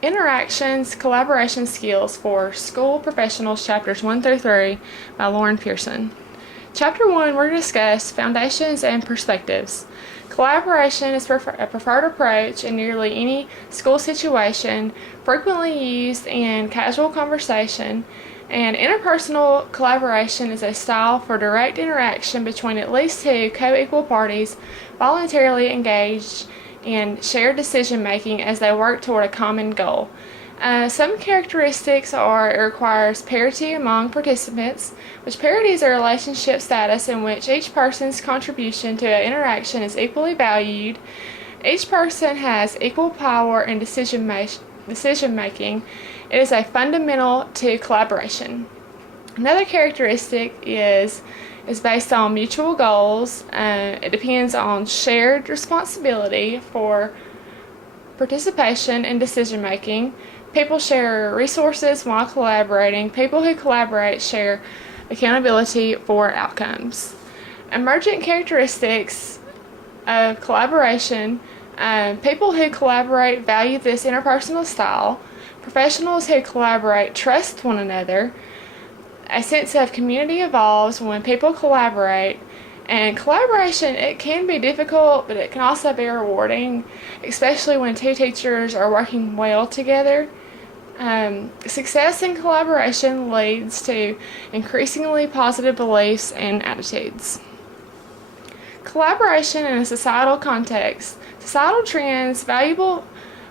Interactions, Collaboration Skills for School Professionals, Chapters 1 through 3 by Lauren Pearson. Chapter 1, we're going to discuss Foundations and Perspectives. Collaboration is a preferred approach in nearly any school situation, frequently used in casual conversation, and interpersonal collaboration is a style for direct interaction between at least two co-equal parties voluntarily engaged in shared decision making as they work toward a common goal. Some characteristics are it requires parity among participants, which parity is a relationship status in which each person's contribution to an interaction is equally valued. Each person has equal power in decision making. It is a fundamental to collaboration. Another characteristic is based on mutual goals. It depends on shared responsibility for participation in decision making. People share resources while collaborating. People who collaborate share accountability for outcomes. Emergent characteristics of collaboration. People who collaborate value this interpersonal style. Professionals who collaborate trust one another. A sense of community evolves when people collaborate. And collaboration, it can be difficult, but it can also be rewarding, especially when two teachers are working well together. Success in collaboration leads to increasingly positive beliefs and attitudes. Collaboration in a societal context. Societal trends,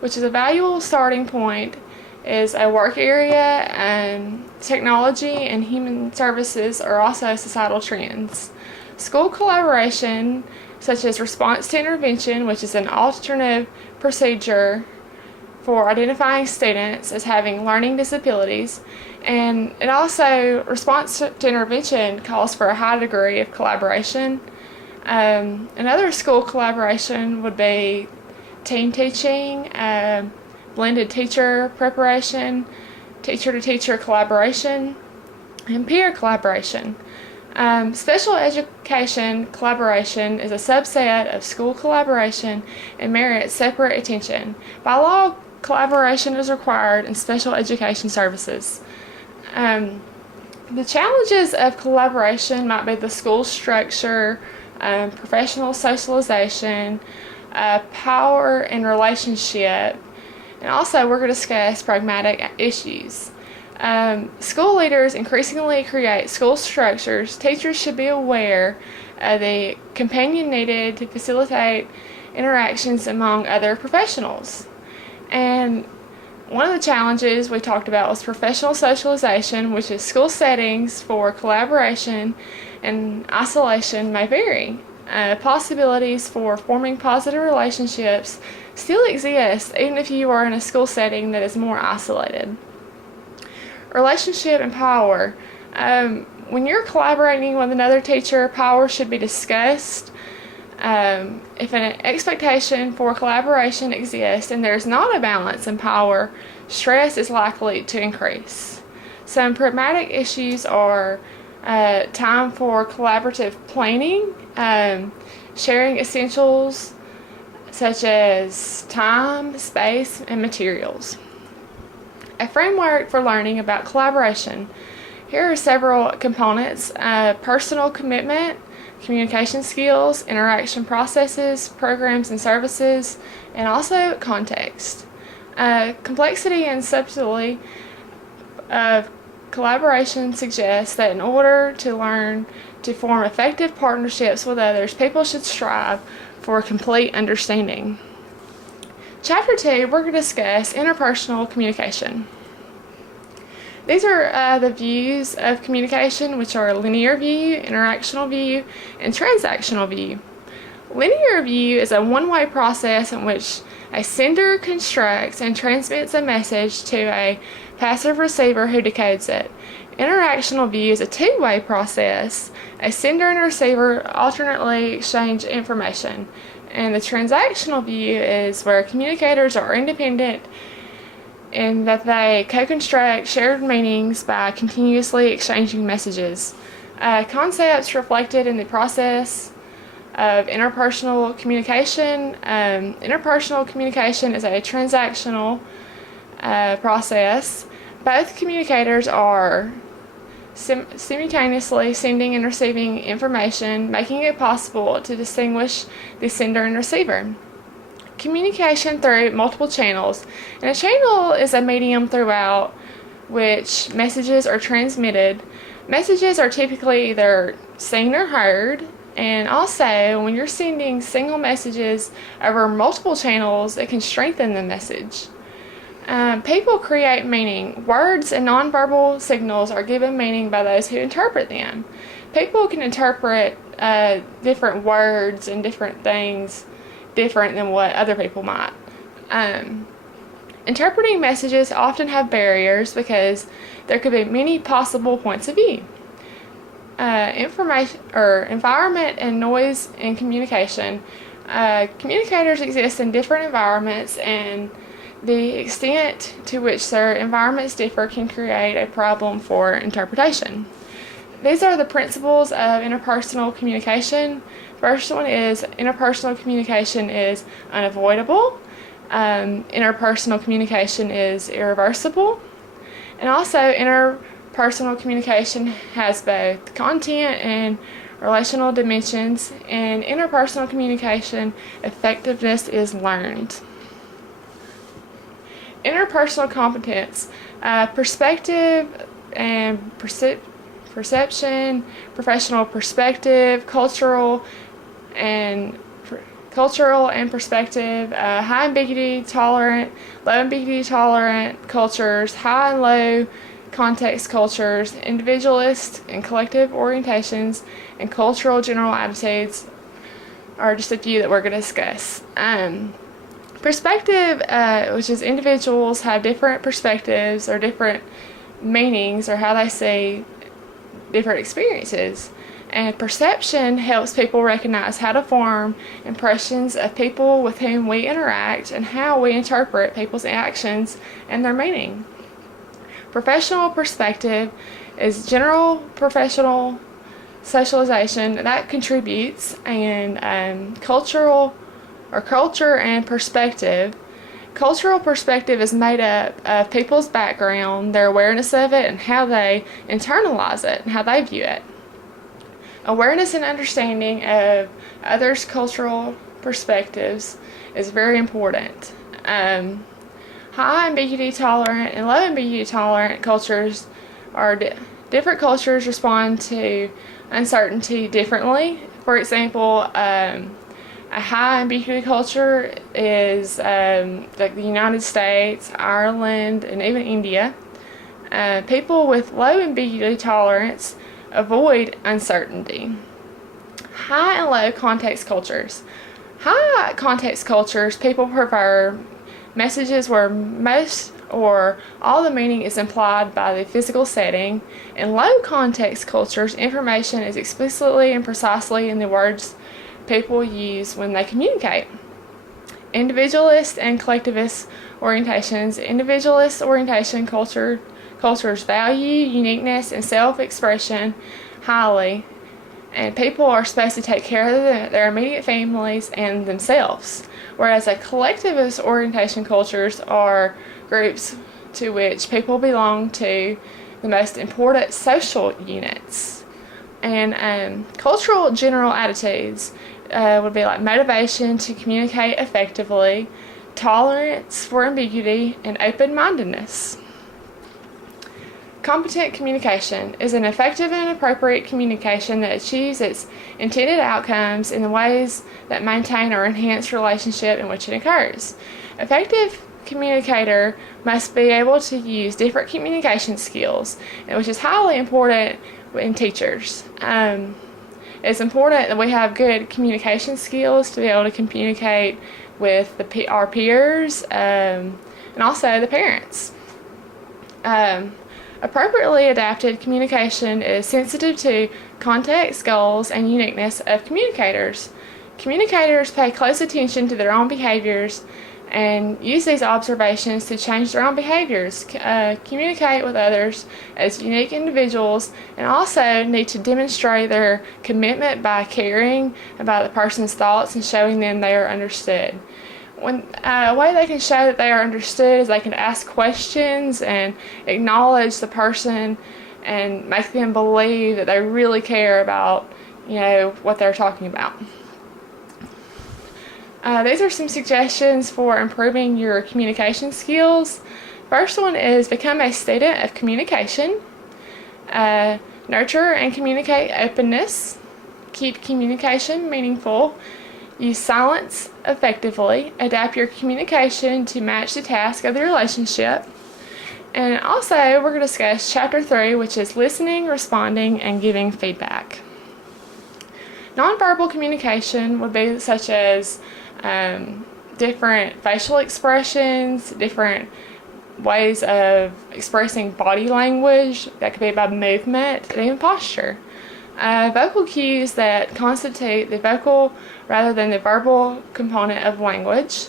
which is a valuable starting point, is a work area, and technology and human services are also societal trends. School collaboration, such as response to intervention, which is an alternative procedure for identifying students as having learning disabilities, and it also, response to intervention calls for a high degree of collaboration. Another school collaboration would be team teaching, blended teacher preparation, teacher-to-teacher collaboration, and peer collaboration. Special education collaboration is a subset of school collaboration and merits separate attention. By law, collaboration is required in special education services. The challenges of collaboration might be the school structure, professional socialization, power and relationship, and also we're going to discuss pragmatic issues. School leaders increasingly create school structures. Teachers should be aware of the companion needed to facilitate interactions among other professionals. And one of the challenges we talked about was professional socialization, which is school settings for collaboration and isolation may vary. Possibilities for forming positive relationships still exist even if you are in a school setting that is more isolated. Relationship and power. When you're collaborating with another teacher, power should be discussed. If an expectation for collaboration exists and there's not a balance in power, stress is likely to increase. Some pragmatic issues are time for collaborative planning, sharing essentials such as time, space, and materials. A framework for learning about collaboration. Here are several components: personal commitment, communication skills, interaction processes, programs and services, and also context. Complexity and subtlety of collaboration suggests that in order to learn to form effective partnerships with others, people should strive for complete understanding. Chapter 2, we're going to discuss interpersonal communication. These are the views of communication, which are linear view, interactional view, and transactional view. Linear view is a one-way process in which a sender constructs and transmits a message to a passive receiver who decodes it. Interactional view is a two-way process. A sender and receiver alternately exchange information. And the transactional view is where communicators are independent in that they co-construct shared meanings by continuously exchanging messages. Concepts reflected in the process of interpersonal communication. Interpersonal communication is a transactional process. Both communicators are simultaneously sending and receiving information, making it possible to distinguish the sender and receiver. Communication through multiple channels. And a channel is a medium throughout which messages are transmitted. Messages are typically either seen or heard, and also when you're sending single messages over multiple channels, it can strengthen the message. People create meaning. Words and nonverbal signals are given meaning by those who interpret them. People can interpret different words and different things different than what other people might. Interpreting messages often have barriers because there could be many possible points of view. Information or environment and noise in communication. Communicators exist in different environments, and the extent to which their environments differ can create a problem for interpretation. These are the principles of interpersonal communication. First one is interpersonal communication is unavoidable. Interpersonal communication is irreversible. And also interpersonal communication has both content and relational dimensions. And interpersonal communication effectiveness is learned. Interpersonal competence, perspective and perception, professional perspective, cultural and perspective, high ambiguity tolerant, low ambiguity tolerant cultures, high and low context cultures, individualist and collective orientations, and cultural general attitudes are just a few that we're going to discuss. Perspective, which is individuals have different perspectives or different meanings or how they see different experiences. And perception helps people recognize how to form impressions of people with whom we interact and how we interpret people's actions and their meaning. Professional perspective is general professional socialization that contributes, and culture and perspective. Cultural perspective is made up of people's background, their awareness of it, and how they internalize it and how they view it. Awareness and understanding of others' cultural perspectives is very important. High ambiguity tolerant and low ambiguity tolerant cultures are different cultures respond to uncertainty differently. For example, a high ambiguity culture is like the United States, Ireland, and even India. People with low ambiguity tolerance avoid uncertainty. High and low context cultures. High context cultures, people prefer messages where most or all the meaning is implied by the physical setting. In low context cultures, information is explicitly and precisely in the words people use when they communicate. Individualist and collectivist orientations. Individualist orientation cultures value uniqueness and self-expression highly, and people are supposed to take care of their immediate families and themselves, whereas a collectivist orientation cultures are groups to which people belong to the most important social units. And cultural general attitudes would be like motivation to communicate effectively, tolerance for ambiguity, and open-mindedness. Competent communication is an effective and appropriate communication that achieves its intended outcomes in the ways that maintain or enhance relationship in which it occurs. Effective communicator must be able to use different communication skills, which is highly important in teachers. It's important that we have good communication skills to be able to communicate with our peers and also the parents. Appropriately adapted communication is sensitive to context, goals, and uniqueness of communicators. Communicators pay close attention to their own behaviors and use these observations to change their own behaviors, communicate with others as unique individuals, and also need to demonstrate their commitment by caring about the person's thoughts and showing them they are understood. A way they can show that they are understood is they can ask questions and acknowledge the person and make them believe that they really care about, what they're talking about. These are some suggestions for improving your communication skills. First one is become a student of communication. Nurture and communicate openness. Keep communication meaningful. Use silence effectively. Adapt your communication to match the task of the relationship. And also, we're going to discuss Chapter 3, which is listening, responding, and giving feedback. Nonverbal communication would be such as different facial expressions, different ways of expressing body language. That could be by movement and even posture. Vocal cues that constitute the vocal rather than the verbal component of language.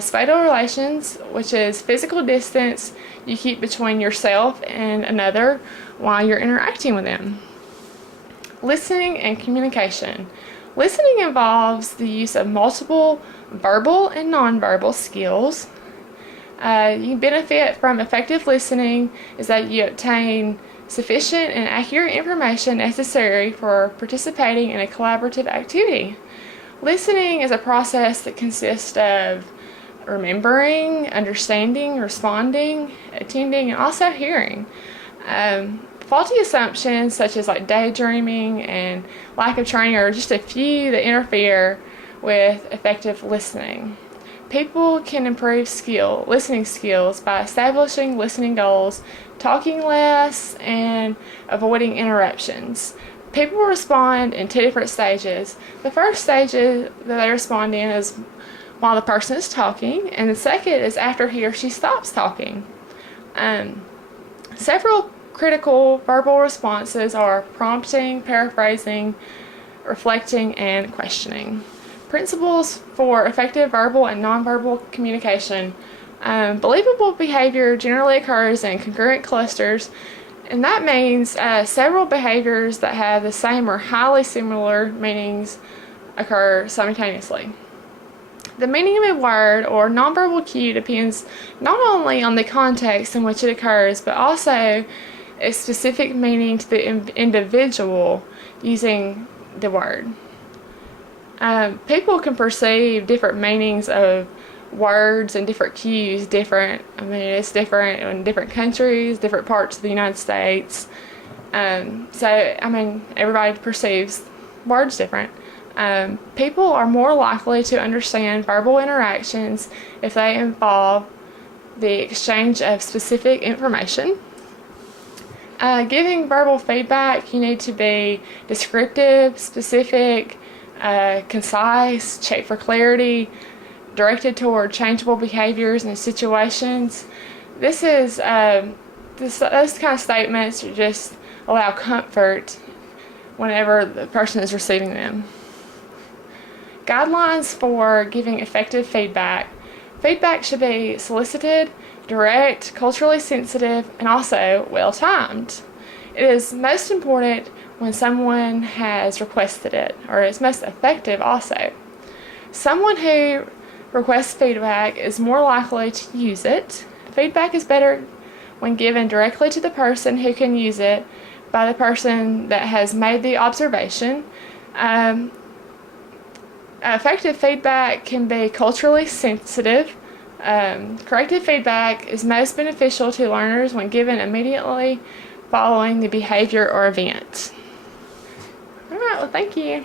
Spatial relations, which is physical distance you keep between yourself and another while you're interacting with them. Listening and communication. Listening involves the use of multiple verbal and nonverbal skills. You benefit from effective listening is that you obtain sufficient and accurate information necessary for participating in a collaborative activity. Listening is a process that consists of remembering, understanding, responding, attending, and also hearing. Faulty assumptions such as daydreaming and lack of training are just a few that interfere with effective listening. People can improve listening skills by establishing listening goals, talking less, and avoiding interruptions. People respond in two different stages. The first stage that they respond in is while the person is talking, and the second is after he or she stops talking. Several critical verbal responses are prompting, paraphrasing, reflecting, and questioning. Principles for effective verbal and nonverbal communication. Believable behavior generally occurs in congruent clusters, and that means several behaviors that have the same or highly similar meanings occur simultaneously. The meaning of a word or nonverbal cue depends not only on the context in which it occurs, but also its specific meaning to the individual using the word. People can perceive different meanings of words and different cues it's different in different countries, different parts of the United States. Everybody perceives words different. People are more likely to understand verbal interactions if they involve the exchange of specific information. Giving verbal feedback, you need to be descriptive, specific, concise, check for clarity, directed toward changeable behaviors and situations. Those kind of statements just allow comfort whenever the person is receiving them. Guidelines for giving effective feedback. Feedback should be solicited, direct, culturally sensitive, and also well-timed. It is most important when someone has requested it, or it's most effective also. Someone who requests feedback is more likely to use it. Feedback is better when given directly to the person who can use it by the person that has made the observation. Effective feedback can be culturally sensitive. Corrective feedback is most beneficial to learners when given immediately following the behavior or event. Alright, well, thank you.